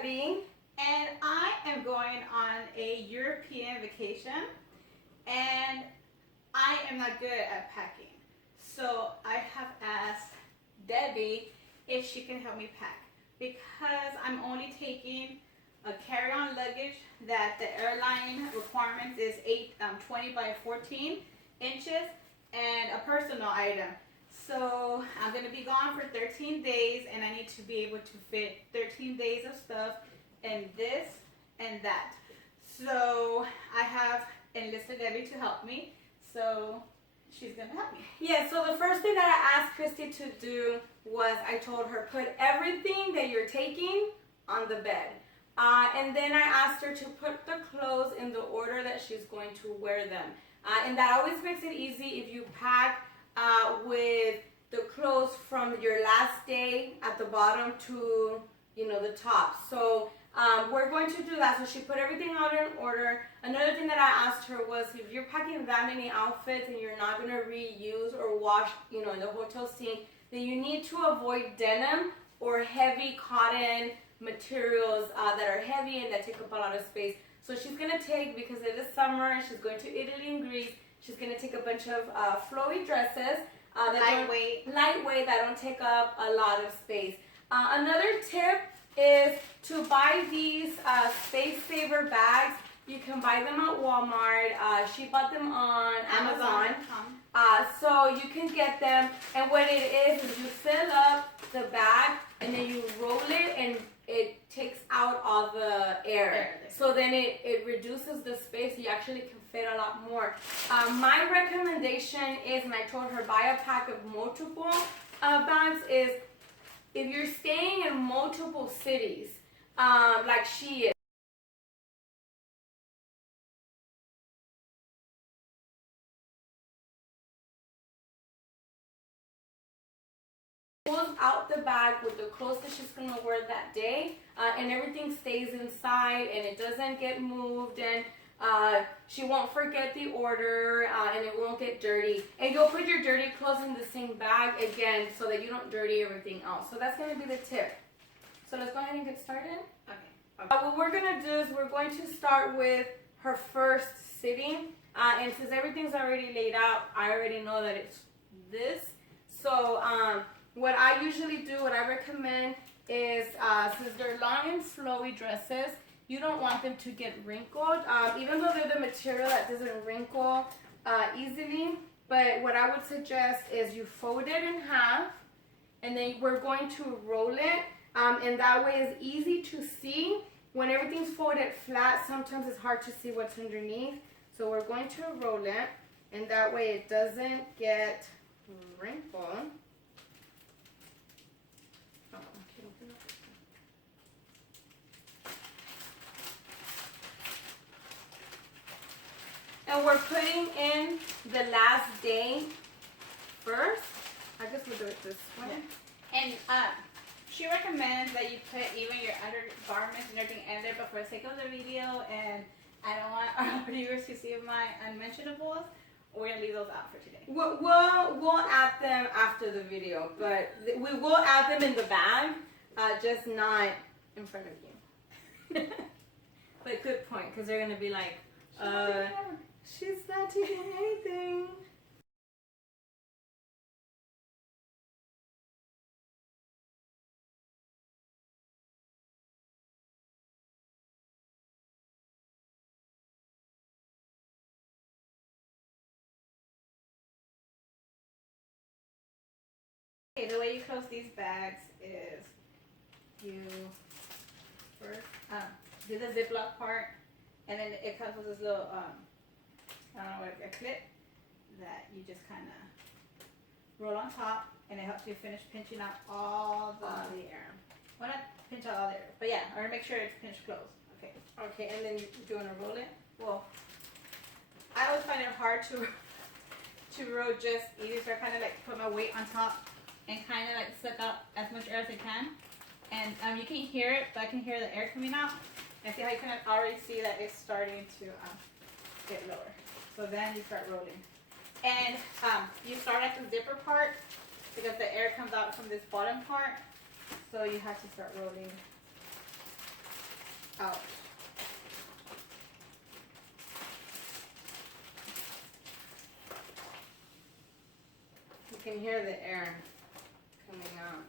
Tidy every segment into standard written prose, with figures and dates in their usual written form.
Debbie. And I am going on a European vacation, and I am not good at packing. So I have asked Debbie if she can help me pack, because I'm only taking a carry-on luggage that the airline requirement is 20 by 14 inches, and a personal item. So I'm going to be gone for 13 days, and I need to be able to fit 13 days of stuff in this and that. So I have enlisted Debbie to help me, so she's going to help me. Yeah, so the first thing that I asked Christy to do was I told her, put everything that you're taking on the bed. And then I asked her to put the clothes in the order that she's going to wear them. And that always makes it easy if you pack with the clothes from your last day at the bottom to, the top. So we're going to do that. So she put everything out in order. Another thing that I asked her was, if you're packing that many outfits and you're not going to reuse or wash, in the hotel sink, then you need to avoid denim or heavy cotton materials that are heavy and that take up a lot of space. So she's going to take, because it is summer, she's going to Italy and Greece, she's going to take a bunch of flowy dresses. Lightweight, that don't take up a lot of space. Another tip is to buy these space saver bags. You can buy them at Walmart. She bought them on Amazon. So you can get them, and what it is you fill up the bag and then you roll it, and it takes out all the air. So then it reduces the space. You actually can fit a lot more. My recommendation is, and I told her, buy a pack of multiple bags, is if you're staying in multiple cities, like she is, pulls out the bag with the clothes that she's going to wear that day, and everything stays inside and it doesn't get moved, and she won't forget the order, and it won't get dirty. And you'll put your dirty clothes in the same bag again so that you don't dirty everything else. So that's going to be the tip. So let's go ahead and get started. Okay. What we're going to do is we're going to start with her first sitting. And since everything's already laid out, I already know that it's this. So what I usually do, what I recommend is, since they're long and flowy dresses, you don't want them to get wrinkled, even though they're the material that doesn't wrinkle easily. But what I would suggest is you fold it in half, and then we're going to roll it, and that way it's easy to see. When everything's folded flat, sometimes it's hard to see what's underneath. So we're going to roll it, and that way it doesn't get wrinkled. And we're putting in the last day first. I guess we'll do it this way. Yeah. And she recommends that you put even your undergarments and everything in there, but for the sake of the video, and I don't want our viewers to see my unmentionables, we're going to leave those out for today. We'll add them after the video, but we will add them in the bag, just not in front of you. But good point, because they're going to be like, she's not taking anything. Okay, the way you close these bags is you first do the Ziploc part, and then it comes with this little I don't know, like a clip that you just kind of roll on top, and it helps you finish pinching out all the air. Why not pinch out all the air? But yeah, or make sure it's pinched close. Okay. Okay, and then do you want to roll it? Well, I always find it hard to roll just easy, so I kind of like put my weight on top and kind of like suck out as much air as I can. And you can hear it, but I can hear the air coming out. And see how you can already see that it's starting to get lower. So then you start rolling. And you start at the zipper part because the air comes out from this bottom part. So you have to start rolling can hear the air coming out.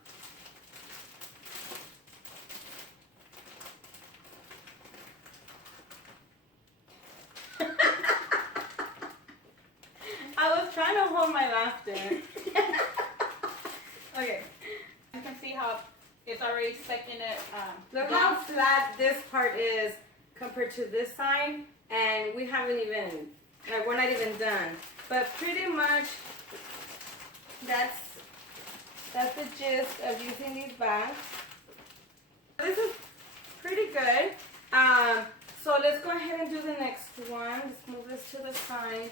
I was trying to hold my laughter. Okay. You can see how it's already sticking it. Look how flat this part is compared to this side, and we haven't even, like, we're not even done. But pretty much, that's the gist of using these bags. This is pretty good. So let's go ahead and do the next one. Let's move this to the side.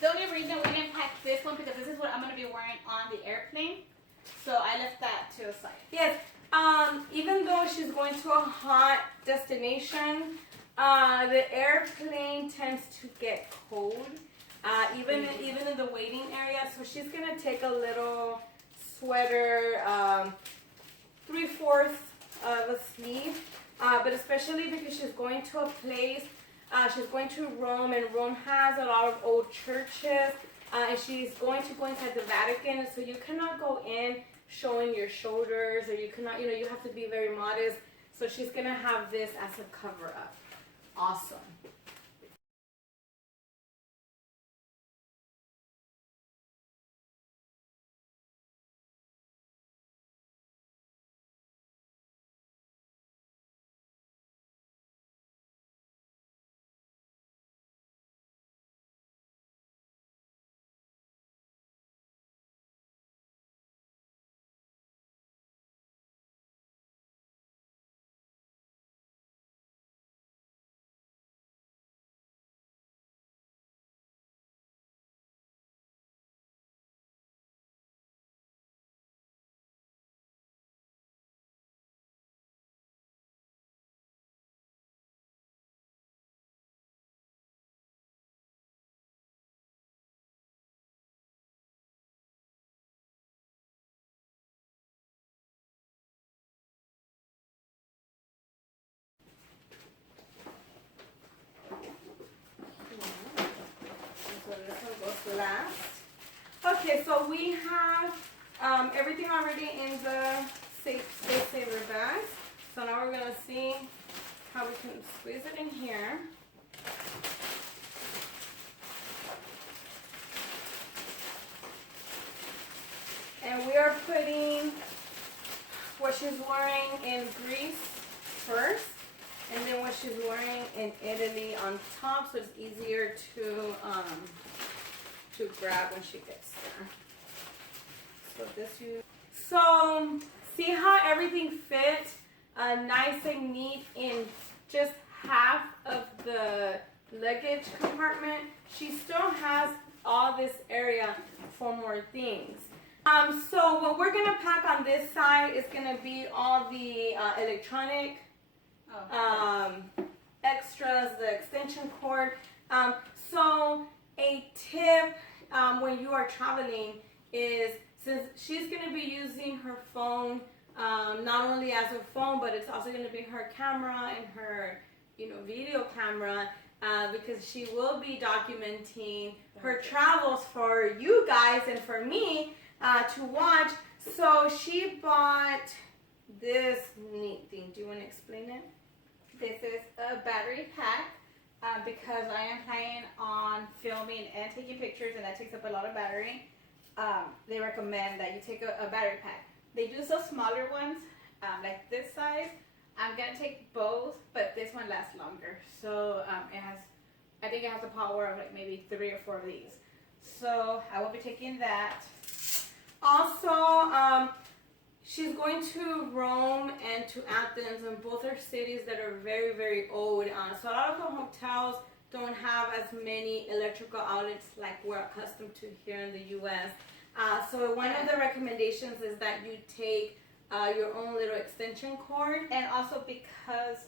The only reason we didn't pack this one because this is what I'm going to be wearing on the airplane. So I left that to the side. Yes. Even though she's going to a hot destination, the airplane tends to get cold. Even in the waiting area. So she's going to take a little sweater, 3/4 of a sleeve. But especially because she's going to a place, she's going to Rome, and Rome has a lot of old churches, and she's going to go inside the Vatican, so you cannot go in showing your shoulders, or you cannot, you have to be very modest, so she's going to have this as a cover-up. Awesome. So this one goes last. Okay, so we have everything already in the Space Saver bag. So now we're going to see how we can squeeze it in here. And we are putting what she's wearing in Greece first, and then what she's wearing in Italy on top, so it's easier to grab when she gets there. So see how everything fits nice and neat in just half of the luggage compartment. She still has all this area for more things. So what we're gonna pack on this side is gonna be all the electronic extras, the extension cord. So a tip when you are traveling is, since she's gonna be using her phone not only as a phone, but it's also gonna be her camera and her video camera, because she will be documenting her travels for you guys and for me to watch. So she bought this neat thing. Do you want to explain it? This is a battery pack because I am planning on filming and taking pictures, and that takes up a lot of battery. They recommend that you take a battery pack. They do sell smaller ones, like this size. I'm gonna take both, but this one lasts longer. So I think it has the power of like maybe 3 or 4 of these. So I will be taking that. Also, she's going to Rome and to Athens, and both are cities that are very, very old. So a lot of the hotels don't have as many electrical outlets like we're accustomed to here in the U.S. So one of the recommendations is that you take your own little extension cord. And also because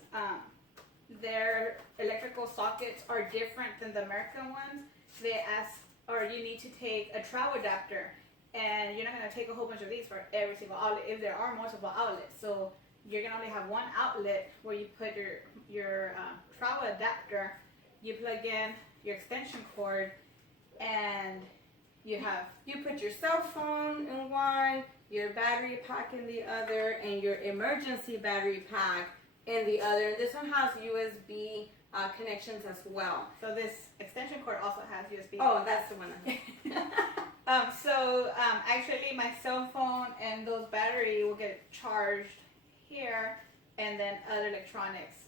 their electrical sockets are different than the American ones, they ask, or you need to take a travel adapter. And you're not going to take a whole bunch of these for every single outlet if there are multiple outlets. So you're going to only have one outlet where you put your travel adapter, you plug in your extension cord, and you put your cell phone in one, your battery pack in the other, and your emergency battery pack in the other. And this one has USB connections as well. So this extension cord also has USB. Oh, that's the one. Actually, my cell phone and those battery will get charged here, and then other electronics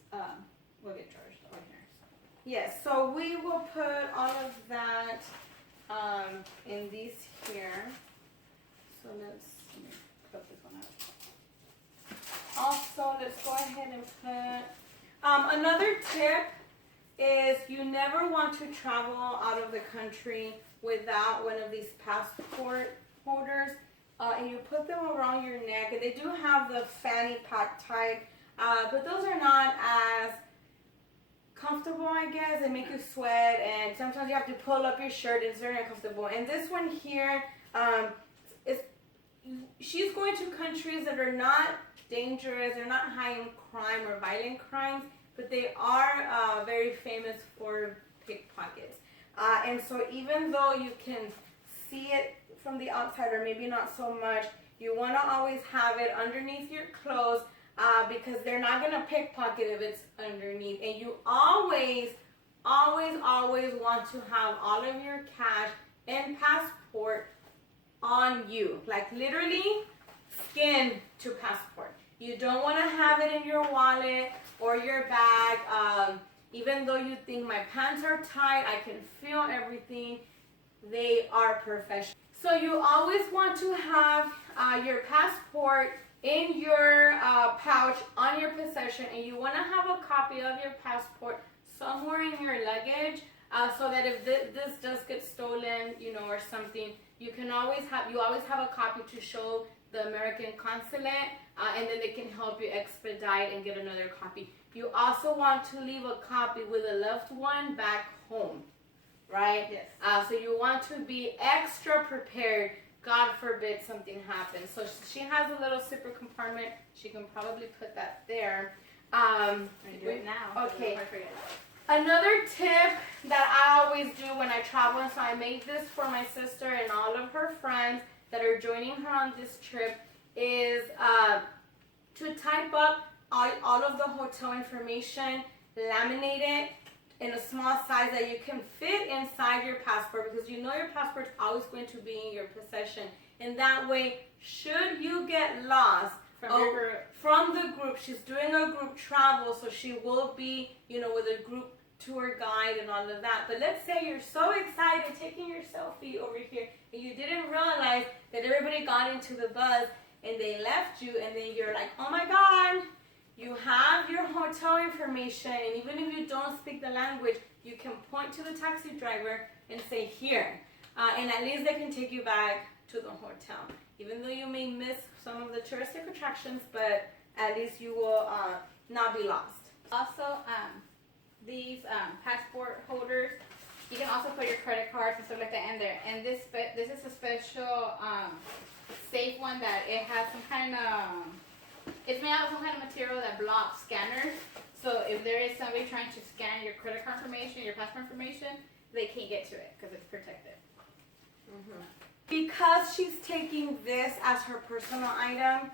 will get charged over here. Yes, so we will put all of that in these here. So let's Put this one out. also, let's go ahead and put, another tip is you never want to travel out of the country without one of these passport holders. And you put them around your neck, and they do have the fanny pack type, but those are not as comfortable, I guess. They make you sweat, and sometimes you have to pull up your shirt, and it's very uncomfortable. And this one here, she's going to countries that are not dangerous, they're not high in crime or violent crimes, but they are very famous for pickpockets. And so even though you can see it from the outside, or maybe not so much, you want to always have it underneath your clothes, because they're not going to pickpocket if it's underneath. And you always want to have all of your cash and passport on you, like literally skin to passport. You don't want to have it in your wallet or your bag. Even though you think my pants are tight, I can feel everything, they are professional. So you always want to have your passport in your pouch on your possession, and you want to have a copy of your passport somewhere in your luggage, so that if this does get stolen, or something, you always have a copy to show the American consulate, and then they can help you expedite and get another copy. You also want to leave a copy with a loved one back home, right? Yes. So you want to be extra prepared. God forbid something happens. So she has a little zipper compartment. She can probably put that there. I do it now. Okay. I forget. Another tip that I always do when I travel, and so I made this for my sister and all of her friends that are joining her on this trip, is to type up all of the hotel information, laminate it in a small size that you can fit inside your passport, because your passport's always going to be in your possession. And that way, should you get lost from the group, she's doing a group travel, so she will be, with a group tour guide and all of that. But let's say you're so excited taking your selfie over here, and you didn't realize that everybody got into the bus and they left you, and then you're like, oh my God, you have your hotel information, and even if you don't speak the language, you can point to the taxi driver and say, here. And at least they can take you back to the hotel. Even though you may miss some of the touristic attractions, but at least you will not be lost. Also, these passport holders, you can also put your credit cards and stuff like that in there. And this is a special safe one that it has some kind of, it's made out of some kind of material that blocks scanners. So if there is somebody trying to scan your credit card information, your passport information, they can't get to it because it's protected. Mm-hmm. Because she's taking this as her personal item,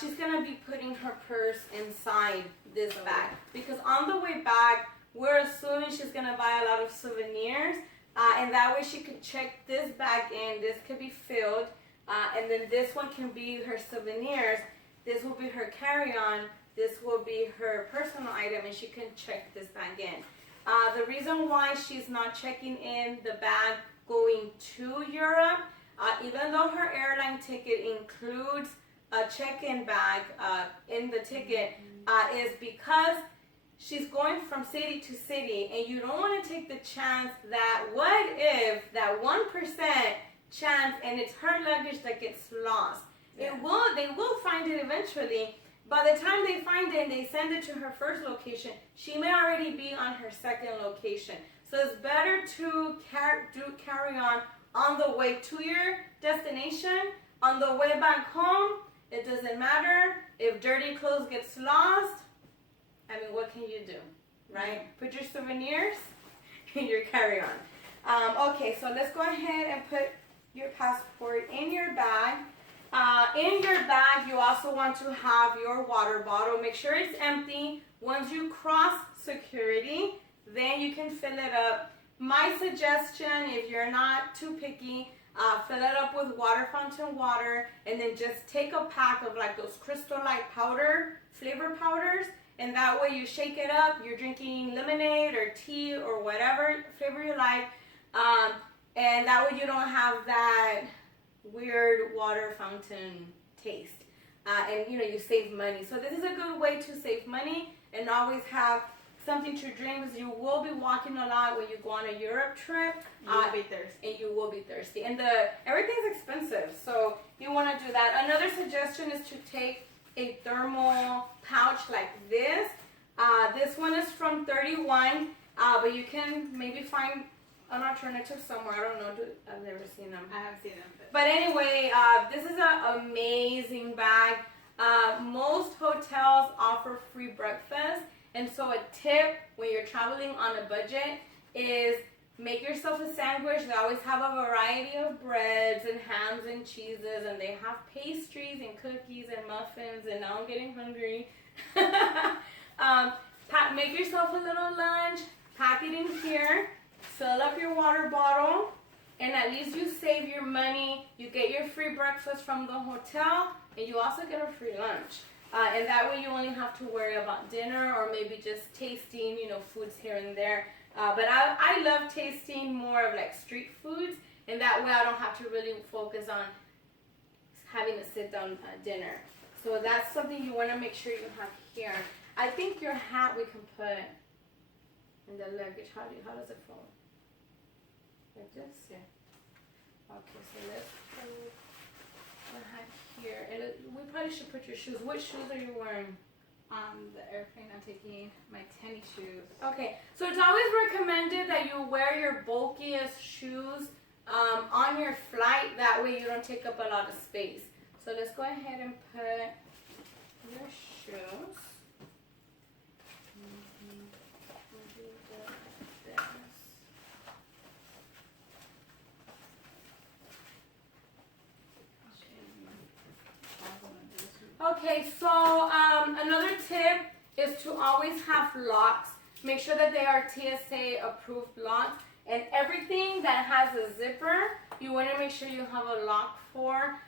she's going to be putting her purse inside this bag. Because on the way back, we're assuming she's going to buy a lot of souvenirs. And that way she could check this bag in. This could be filled. And then this one can be her souvenirs. This will be her carry-on. This will be her personal item, and she can check this bag in. The reason why she's not checking in the bag going to Europe, even though her airline ticket includes a check-in bag in the ticket, is because she's going from city to city, and you don't want to take the chance that what if that 1% chance and it's her luggage that gets lost. Yeah. They will find it eventually. By the time they find it and they send it to her first location, she may already be on her second location. So it's better to carry on the way to your destination. On the way back home, it doesn't matter. If dirty clothes gets lost, I mean, what can you do, right? Put your souvenirs in your carry-on. Okay, so let's go ahead and put your passport in your bag. In your bag, you also want to have your water bottle. Make sure it's empty. Once you cross security, then you can fill it up. My suggestion, if you're not too picky, fill it up with water fountain water, and then just take a pack of like those Crystal Light powder, flavor powders, and that way you shake it up. You're drinking lemonade or tea or whatever flavor you like, and that way you don't have that weird water fountain taste, and you save money. So this is a good way to save money and always have something to drink, because you will be walking a lot when you go on a Europe trip. You will be thirsty. And you will be thirsty. And everything's expensive, so you want to do that. Another suggestion is to take a thermal pouch like this. This one is from 31, but you can maybe find an alternative somewhere. I don't know. I've never seen them. I haven't seen them. But anyway, this is an amazing bag. Most hotels offer free breakfast. And so a tip when you're traveling on a budget is make yourself a sandwich. They always have a variety of breads and hams and cheeses, and they have pastries and cookies and muffins, and now I'm getting hungry. Make yourself a little lunch, pack it in here, fill up your water bottle, and at least you save your money. You get your free breakfast from the hotel, and you also get a free lunch. And that way you only have to worry about dinner or maybe just tasting, foods here and there. But I love tasting more of like street foods, and that way I don't have to really focus on having a sit-down dinner. So that's something you want to make sure you have here. I think your hat we can put in the luggage. How does it fold? Like this? Yeah. Okay, so let's put the hat here. And we probably should put your shoes. What shoes are you wearing? On the airplane, I'm taking my tennis shoes. Okay, so it's always recommended that you wear your bulkiest shoes on your flight. That way you don't take up a lot of space. So let's go ahead and put your shoes. Okay, so another tip is to always have locks. Make sure that they are TSA approved locks. And everything that has a zipper, you want to make sure you have a lock for,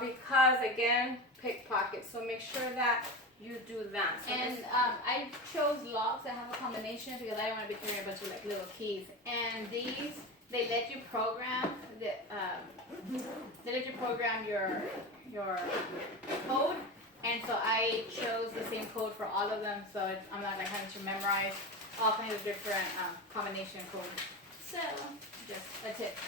because again, pickpockets. So make sure that you do that. So and I chose locks that have a combination because I don't want to be carrying a bunch of like little keys. And these, they let you program your code. And so I chose the same code for all of them, so I'm not like having to memorize all kinds of different combination codes. So, just a tip.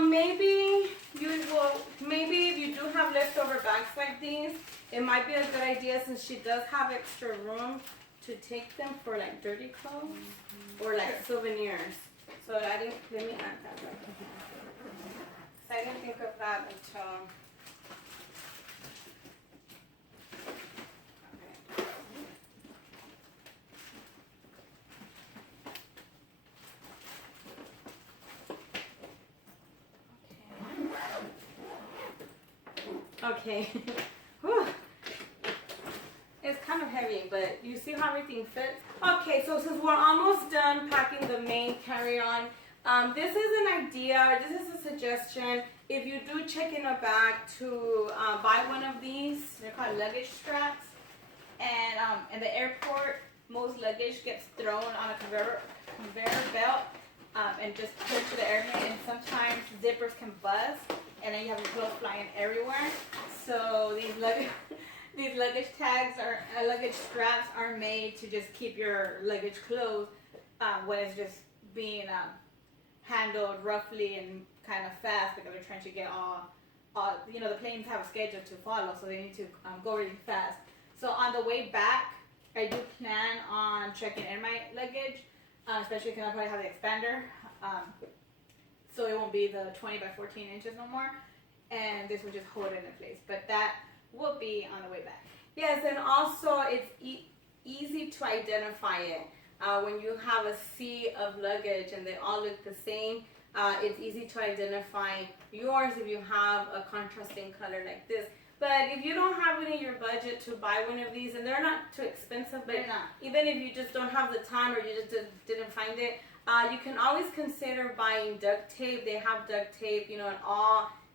Maybe if you do have leftover bags like these, it might be a good idea, since she does have extra room, to take them for like dirty clothes or like souvenirs. So let me add that right here. So I didn't think of that until. Okay. Whew. It's kind of heavy, but you see how everything fits? Okay, so since we're almost done packing the main carry-on, this is an idea, this is a suggestion. If you do check in a bag to buy one of these, they're called luggage straps. And in the airport, most luggage gets thrown on a conveyor belt and just put to the airplane. And sometimes zippers can bust, and then you have your clothes flying everywhere. So these luggage tags or luggage straps are made to just keep your luggage closed when it's just being handled roughly and kind of fast, because they're trying to get all the planes have a schedule to follow, so they need to go really fast. So on the way back, I do plan on checking in my luggage, especially because I probably have the expander. So it won't be the 20 by 14 inches no more, and this will just hold it in place. But that will be on the way back. Yes, and also it's easy to identify it. When you have a sea of luggage and they all look the same, It's easy to identify yours if you have a contrasting color like this. But if you don't have it in your budget to buy one of these, and they're not too expensive, but even if you just don't have the time or you just didn't find it, you can always consider buying duct tape. They have duct tape, you know,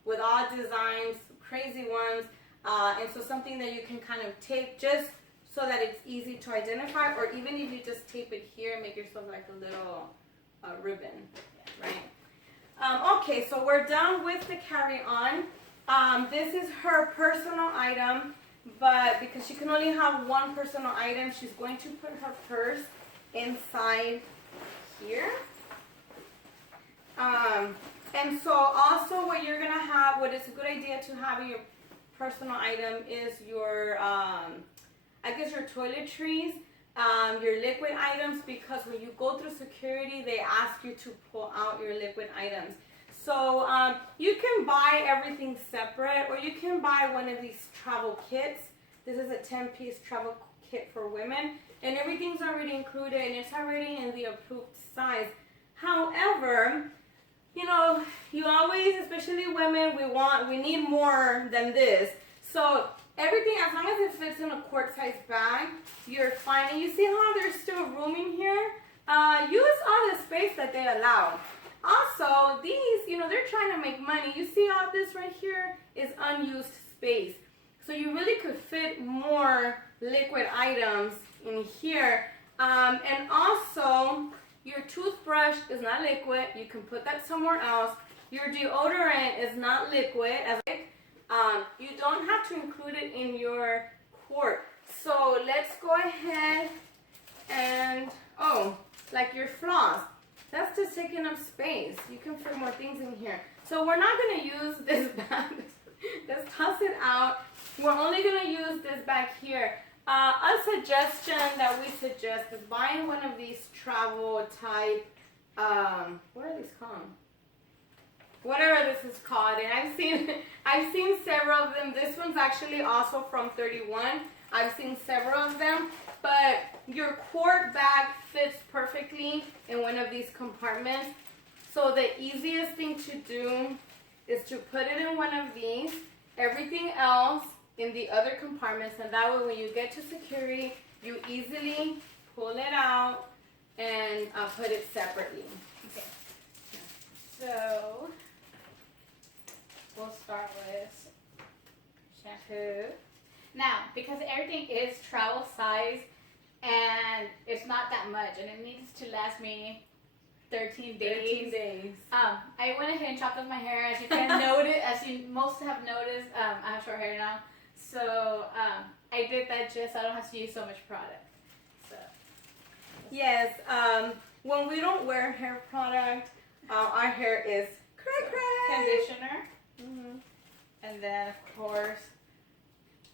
with all designs, crazy ones. And so something that you can kind of tape just so that it's easy to identify, or even if you just tape it here, make yourself like a little ribbon, right? Okay, so we're done with the carry-on. This is her personal item, but because she can only have one personal item, she's going to put her purse inside here. And so also what you're gonna have, what is a good idea to have in your personal item is your, I guess your toiletries, your liquid items, because when you go through security, they ask you to pull out your liquid items. So you can buy everything separate, or you can buy one of these travel kits. This is a 10-piece travel kit for women, and everything's already included, and it's already in the approved size. However, you know, you always, especially women, we need more than this. So everything, as long as it fits in a quart-size bag, you're fine. And you see how there's still room in here? Use all the space that they allow. Also, these, you know, they're trying to make money. You see all this right here is unused space. So you really could fit more liquid items in here. And also, your toothbrush is not liquid. You can put that somewhere else. Your deodorant is not liquid. You don't have to include it in your quart. So let's go ahead and, like your floss. That's just taking up space. You can fit more things in here. So we're not going to use this bag. Let's toss it out. We're only going to use this bag here. A suggestion that we suggest is buying one of these travel type, what are these called? Whatever this is called. And I've seen several of them. This one's actually also from 31. I've seen several of them. But your quart bag fits perfectly in one of these compartments. So the easiest thing to do is to put it in one of these. Everything else in the other compartments, and that way when you get to security, you easily pull it out and put it separately. Okay. So we'll start with shampoo. Now, because everything is travel size and it's not that much, and it needs to last me 13 days. 13 days. I went ahead and chopped off my hair. As you can notice, as you most have noticed, I have short hair now. So I did that just so I don't have to use so much product. So yes, when we don't wear hair product, our hair is cray-cray. Conditioner. Mm-hmm. And then, of course,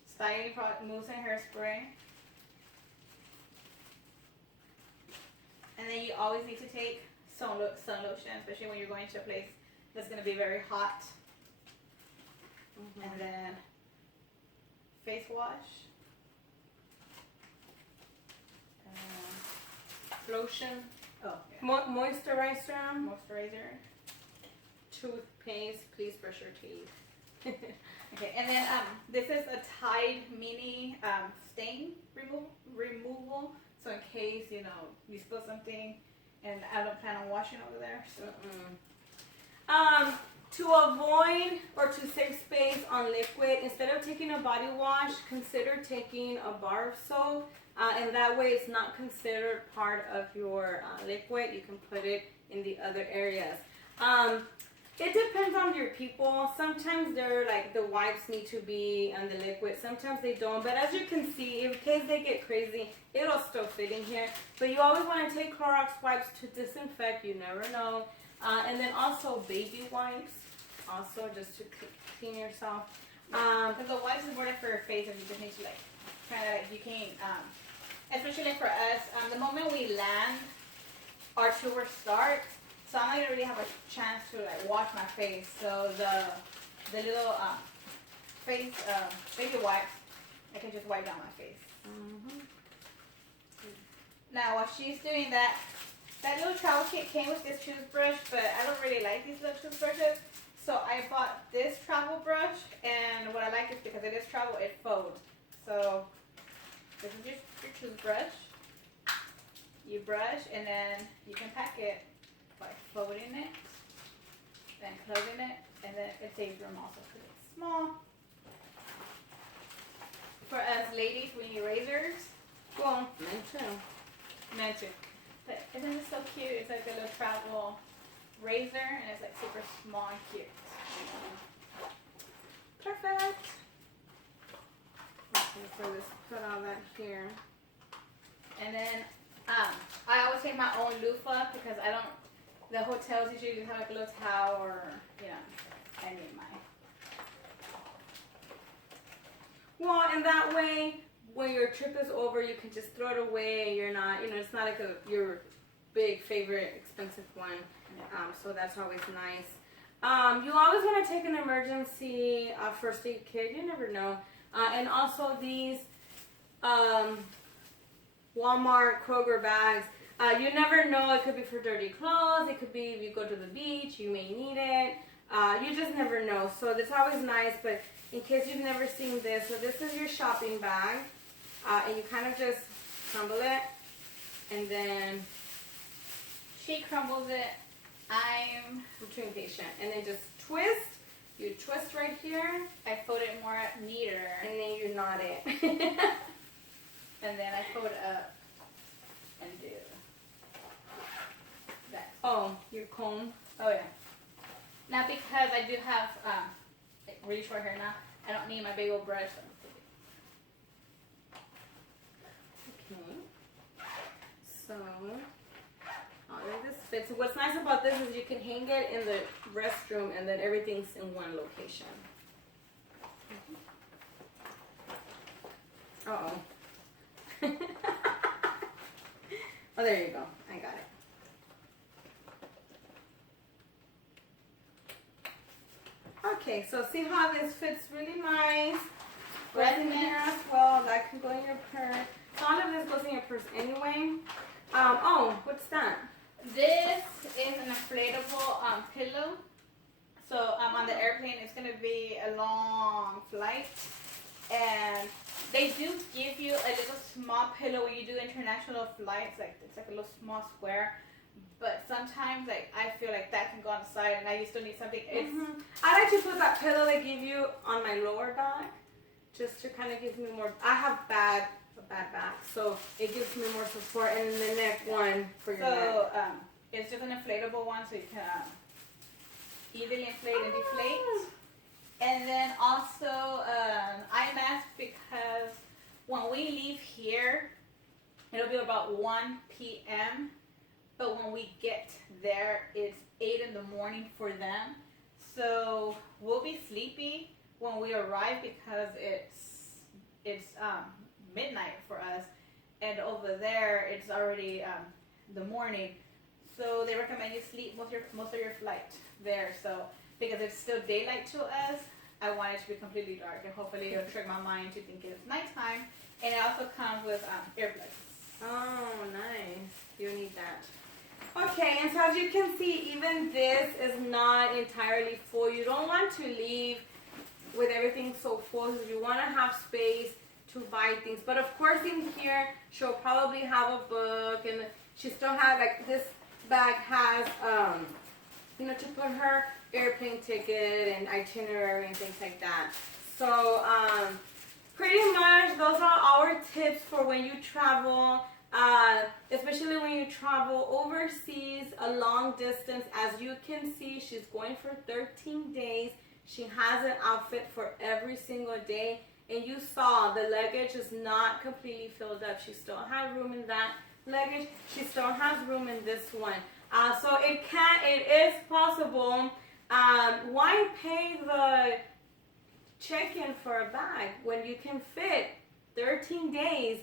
styling product, mousse and hairspray. And then you always need to take sun lotion, especially when you're going to a place that's going to be very hot. Mm-hmm. And then face wash. Lotion. Oh, yeah. Moisturizer. Moisturizer. Toothpaste. Please brush your teeth. Okay, and then this is a Tide Mini stain removal. So in case, you know, you spill something and I don't plan on washing over there. So. To avoid or to save space on liquid, instead of taking a body wash, consider taking a bar of soap. And that way it's not considered part of your liquid. You can put it in the other areas. It depends on your people. Sometimes they're like the wipes need to be on the liquid. Sometimes they don't. But as you can see, in case they get crazy, it'll still fit in here. But you always want to take Clorox wipes to disinfect. You never know. And then also baby wipes. Also just to clean yourself. Because the wipes is more like for your face, and you just need to like kind of like you can, especially for us. The moment we land, our tour starts. So I'm not gonna really have a chance to like wash my face. So the little face baby wipes, I can just wipe down my face. Mm-hmm. Now while she's doing that, that little travel kit came with this toothbrush, but I don't really like these little toothbrushes. So I bought this travel brush, and what I like is because it is travel, it folds. So this is your toothbrush. You brush, and then you can pack it by folding it, then closing it, and then it saves room also because it's small. For us ladies, we need razors. Well, me too. Men too. But isn't this so cute? It's like a little travel razor, and it's like super small and cute. Perfect. Okay, so let's put all that here. And then I always take my own loofah because I don't. The hotels usually have like a little towel, or I need mine. Well, and that way, when your trip is over, you can just throw it away. You're not, it's not like your big favorite expensive one. So that's always nice. You always want to take an emergency first aid kit. You never know. And also these Walmart, Kroger bags. You never know. It could be for dirty clothes. It could be if you go to the beach, you may need it. You just never know. So it's always nice. But in case you've never seen this, so this is your shopping bag. And you kind of just crumble it. And then She crumbles it. I'm too impatient. And then just twist. You twist right here. I fold it more neater. And then you knot it. And then I fold it up and do that. Oh, your comb. Oh yeah. Now because I do have like really short hair now, I don't need my big old brush. Okay. So, all of this fits. What's nice about this is you can hang it in the restroom and then everything's in one location. Uh-oh. Oh, there you go. I got it. Okay, so see how this fits really nice. Goes in here as well. That can go in your purse. So all of this goes in your purse anyway. Oh, what's that? This is an inflatable pillow. So on the airplane, it's going to be a long flight. And they do give you a little small pillow when you do international flights. Like it's like a little small square. But sometimes like I feel like that can go on the side, and I still need something. I like to put that pillow they give you on my lower back, just to kind of give me more. I have a bad back, so it gives me more support. And then the neck one for your neck. So it's just an inflatable one, so you can easily inflate and deflate. And then also eye mask, because when we leave here, it'll be about 1 p.m. But when we get there, it's 8 in the morning for them. So we'll be sleepy when we arrive because it's midnight for us, and over there it's already the morning. So they recommend you sleep most of your flight there. So because it's still daylight to us, I want it to be completely dark, and hopefully it'll trick my mind to think it's nighttime. And it also comes with earplugs. Oh, nice. You need that. Okay, and so as you can see, even this is not entirely full. You don't want to leave with everything so full. You want to have space to buy things. But of course in here, she'll probably have a book, and she still has, like, this bag has, to put her airplane ticket and itinerary and things like that. So, pretty much those are our tips for when you travel. Especially when you travel overseas, a long distance. As you can see, she's going for 13 days. She has an outfit for every single day. And you saw the luggage is not completely filled up. She still has room in that luggage. She still has room in this one. So it is possible. Why pay the check-in for a bag when you can fit 13 days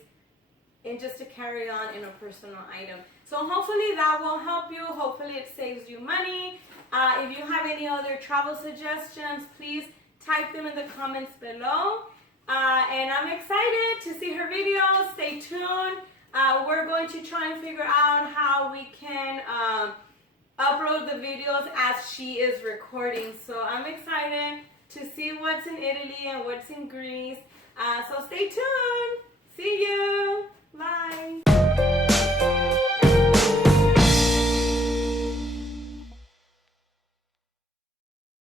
in just to carry on in a personal item? So hopefully that will help you. Hopefully it saves you money. If you have any other travel suggestions, please type them in the comments below. And I'm excited to see her videos. Stay tuned. We're going to try and figure out how we can upload the videos as she is recording. So I'm excited to see what's in Italy and what's in Greece. So stay tuned.